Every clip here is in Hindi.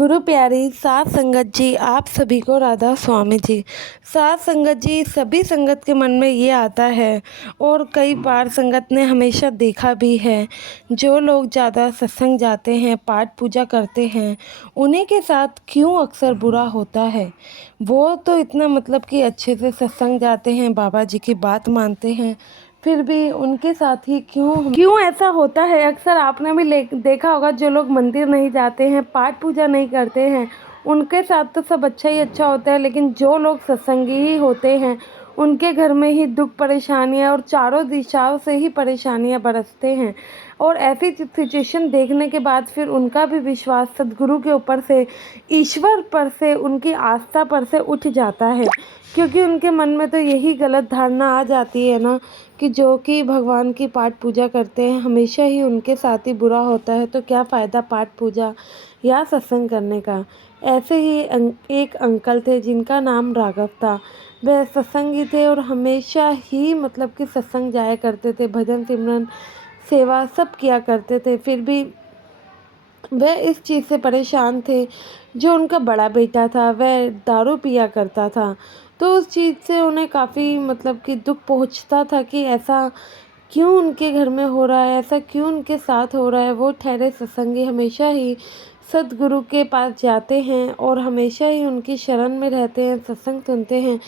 गुरु प्यारी साध संगत जी, आप सभी को राधा स्वामी जी। साध संगत जी, सभी संगत के मन में ये आता है और कई बार संगत ने हमेशा देखा भी है, जो लोग ज़्यादा सत्संग जाते हैं, पाठ पूजा करते हैं, उन्हीं के साथ क्यों अक्सर बुरा होता है। वो तो इतना मतलब कि अच्छे से सत्संग जाते हैं, बाबा जी की बात मानते हैं, फिर भी उनके साथ ही क्यों क्यों ऐसा होता है। अक्सर आपने भी देखा होगा, जो लोग मंदिर नहीं जाते हैं, पाठ पूजा नहीं करते हैं, उनके साथ तो सब अच्छा ही अच्छा होता है, लेकिन जो लोग सत्संगी ही होते हैं, उनके घर में ही दुख परेशानियां और चारों दिशाओं से ही परेशानियां बरसते हैं। और ऐसी सिचुएशन देखने के बाद फिर उनका भी विश्वास सदगुरु के ऊपर से, ईश्वर पर से, उनकी आस्था पर से उठ जाता है, क्योंकि उनके मन में तो यही गलत धारणा आ जाती है ना कि जो कि भगवान की पाठ पूजा करते हैं हमेशा ही उनके साथ ही बुरा होता है, तो क्या फ़ायदा पाठ पूजा या सत्संग करने का। ऐसे ही एक अंकल थे जिनका नाम राघव था। वह सत्संगी थे और हमेशा ही मतलब कि सत्संग जाया करते थे, भजन सिमरन सेवा सब किया करते थे। फिर भी वह इस चीज़ से परेशान थे, जो उनका बड़ा बेटा था वह दारू पिया करता था, तो उस चीज़ से उन्हें काफ़ी मतलब कि दुख पहुंचता था कि ऐसा क्यों उनके घर में हो रहा है, ऐसा क्यों उनके साथ हो रहा है। वो ठहरे सत्संगी, हमेशा ही सदगुरु के पास जाते हैं और हमेशा ही उनकी शरण में रहते हैं, सत्संग सुनते हैं,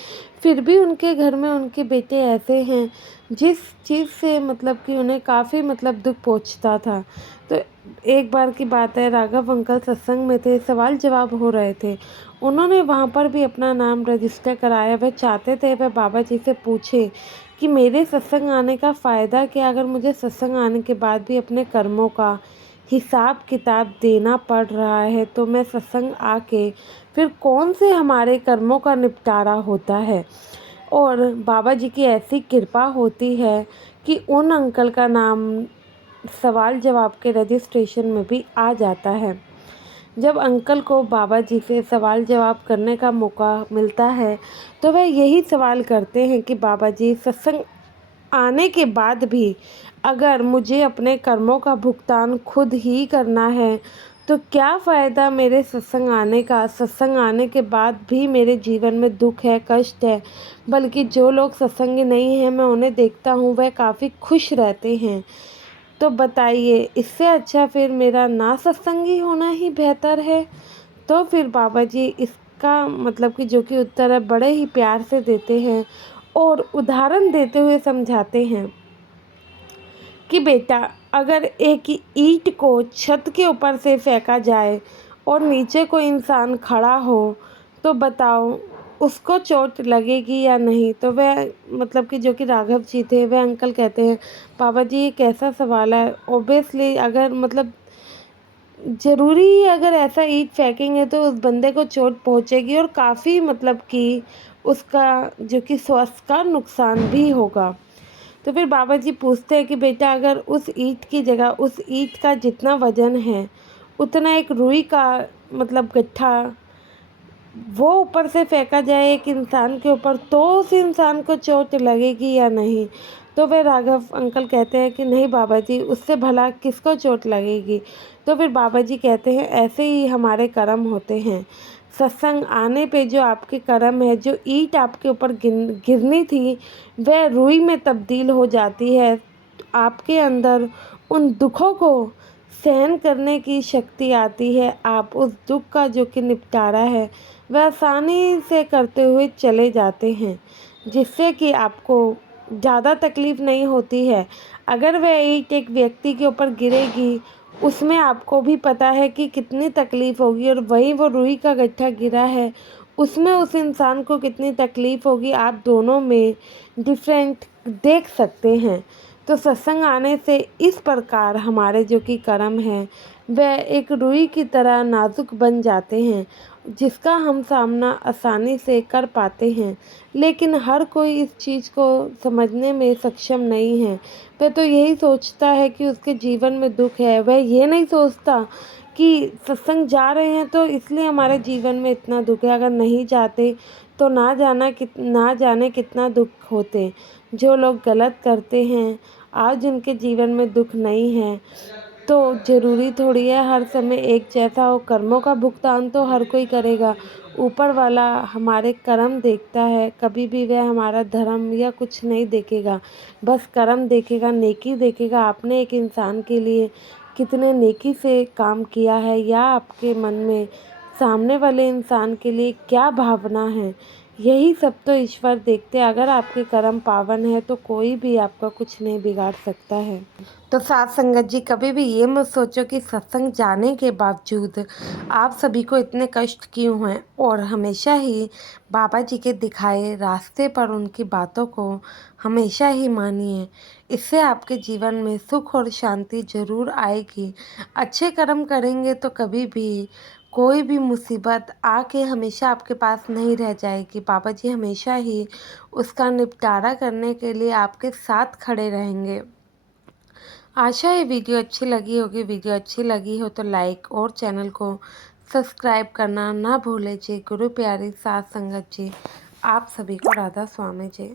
फिर भी उनके घर में उनके बेटे ऐसे हैं जिस चीज़ से मतलब कि उन्हें काफ़ी मतलब दुख पहुंचता था। तो एक बार की बात है, राघव अंकल सत्संग में थे, सवाल जवाब हो रहे थे। उन्होंने वहाँ पर भी अपना नाम रजिस्टर कराया। वह चाहते थे वह बाबा जी से पूछे कि मेरे सत्संग आने का फ़ायदा क्या, अगर मुझे सत्संग आने के बाद भी अपने कर्मों का हिसाब किताब देना पड़ रहा है, तो मैं सत्संग आके फिर कौन से हमारे कर्मों का निपटारा होता है। और बाबा जी की ऐसी कृपा होती है कि उन अंकल का नाम सवाल जवाब के रजिस्ट्रेशन में भी आ जाता है। जब अंकल को बाबा जी से सवाल जवाब करने का मौका मिलता है, तो वह यही सवाल करते हैं कि बाबा जी, सत्संग आने के बाद भी अगर मुझे अपने कर्मों का भुगतान खुद ही करना है, तो क्या फ़ायदा मेरे सत्संग आने का। सत्संग आने के बाद भी मेरे जीवन में दुख है, कष्ट है, बल्कि जो लोग सत्संगी नहीं हैं मैं उन्हें देखता हूँ वह काफ़ी खुश रहते हैं। तो बताइए, इससे अच्छा फिर मेरा ना सत्संगी होना ही बेहतर है। तो फिर बाबा जी इसका मतलब कि जो कि उत्तर है, बड़े ही प्यार से देते हैं और उदाहरण देते हुए समझाते हैं कि बेटा, अगर एक ईंट को छत के ऊपर से फेंका जाए और नीचे कोई इंसान खड़ा हो, तो बताओ उसको चोट लगेगी या नहीं। तो वह मतलब कि जो कि राघव जी थे, वह अंकल कहते हैं, बाबा जी ये कैसा सवाल है। ओबियसली अगर मतलब ज़रूरी अगर ऐसा ईंट फेंकेंगे तो उस बंदे को चोट पहुंचेगी और काफ़ी मतलब कि उसका जो कि स्वास्थ्य का नुकसान भी होगा। तो फिर बाबा जी पूछते हैं कि बेटा, अगर उस ईंट की जगह उस ईंट का जितना वज़न है उतना एक रुई का मतलब गट्ठा वो ऊपर से फेंका जाए एक इंसान के ऊपर, तो उस इंसान को चोट लगेगी या नहीं। तो वे राघव अंकल कहते हैं कि नहीं बाबा जी, उससे भला किसको चोट लगेगी। तो फिर बाबा जी कहते हैं, ऐसे ही हमारे कर्म होते हैं। सत्संग आने पे जो आपके कर्म है, जो ईंट आपके ऊपर गिरनी थी वह रुई में तब्दील हो जाती है। आपके अंदर उन दुखों को सहन करने की शक्ति आती है। आप उस दुख का जो कि निपटारा है वह आसानी से करते हुए चले जाते हैं, जिससे कि आपको ज़्यादा तकलीफ़ नहीं होती है। अगर वह ईंट एक व्यक्ति के ऊपर गिरेगी, उसमें आपको भी पता है कि कितनी तकलीफ़ होगी, और वहीं वो रुई का गट्ठा गिरा है, उसमें उस इंसान को कितनी तकलीफ़ होगी। आप दोनों में डिफरेंट देख सकते हैं। तो सत्संग आने से इस प्रकार हमारे जो कि कर्म हैं वह एक रुई की तरह नाजुक बन जाते हैं, जिसका हम सामना आसानी से कर पाते हैं। लेकिन हर कोई इस चीज़ को समझने में सक्षम नहीं है। वह तो यही सोचता है कि उसके जीवन में दुख है, वह ये नहीं सोचता कि सत्संग जा रहे हैं तो इसलिए हमारे जीवन में इतना दुख है, अगर नहीं जाते तो ना जाने कितना दुख होते। जो लोग गलत करते हैं आज उनके जीवन में दुख नहीं है, तो तो ज़रूरी थोड़ी है हर समय एक जैसा हो। कर्मों का भुगतान तो हर कोई करेगा। ऊपर वाला हमारे कर्म देखता है, कभी भी वह हमारा धर्म या कुछ नहीं देखेगा, बस कर्म देखेगा, नेकी देखेगा। आपने एक इंसान के लिए कितने नेकी से काम किया है, या आपके मन में सामने वाले इंसान के लिए क्या भावना है, यही सब तो ईश्वर देखते हैं। अगर आपके कर्म पावन है तो कोई भी आपका कुछ नहीं बिगाड़ सकता है। तो साथ संगत जी, कभी भी ये मत सोचो कि सत्संग जाने के बावजूद आप सभी को इतने कष्ट क्यों हैं, और हमेशा ही बाबा जी के दिखाए रास्ते पर उनकी बातों को हमेशा ही मानिए। इससे आपके जीवन में सुख और शांति ज़रूर आएगी। अच्छे कर्म करेंगे तो कभी भी कोई भी मुसीबत आके हमेशा आपके पास नहीं रह जाएगी। बाबा जी हमेशा ही उसका निपटारा करने के लिए आपके साथ खड़े रहेंगे। आशा है वीडियो अच्छी लगी होगी। वीडियो अच्छी लगी हो तो लाइक और चैनल को सब्सक्राइब करना ना भूलें जी। गुरु प्यारी साथ संगत जी, आप सभी को राधा स्वामी जी।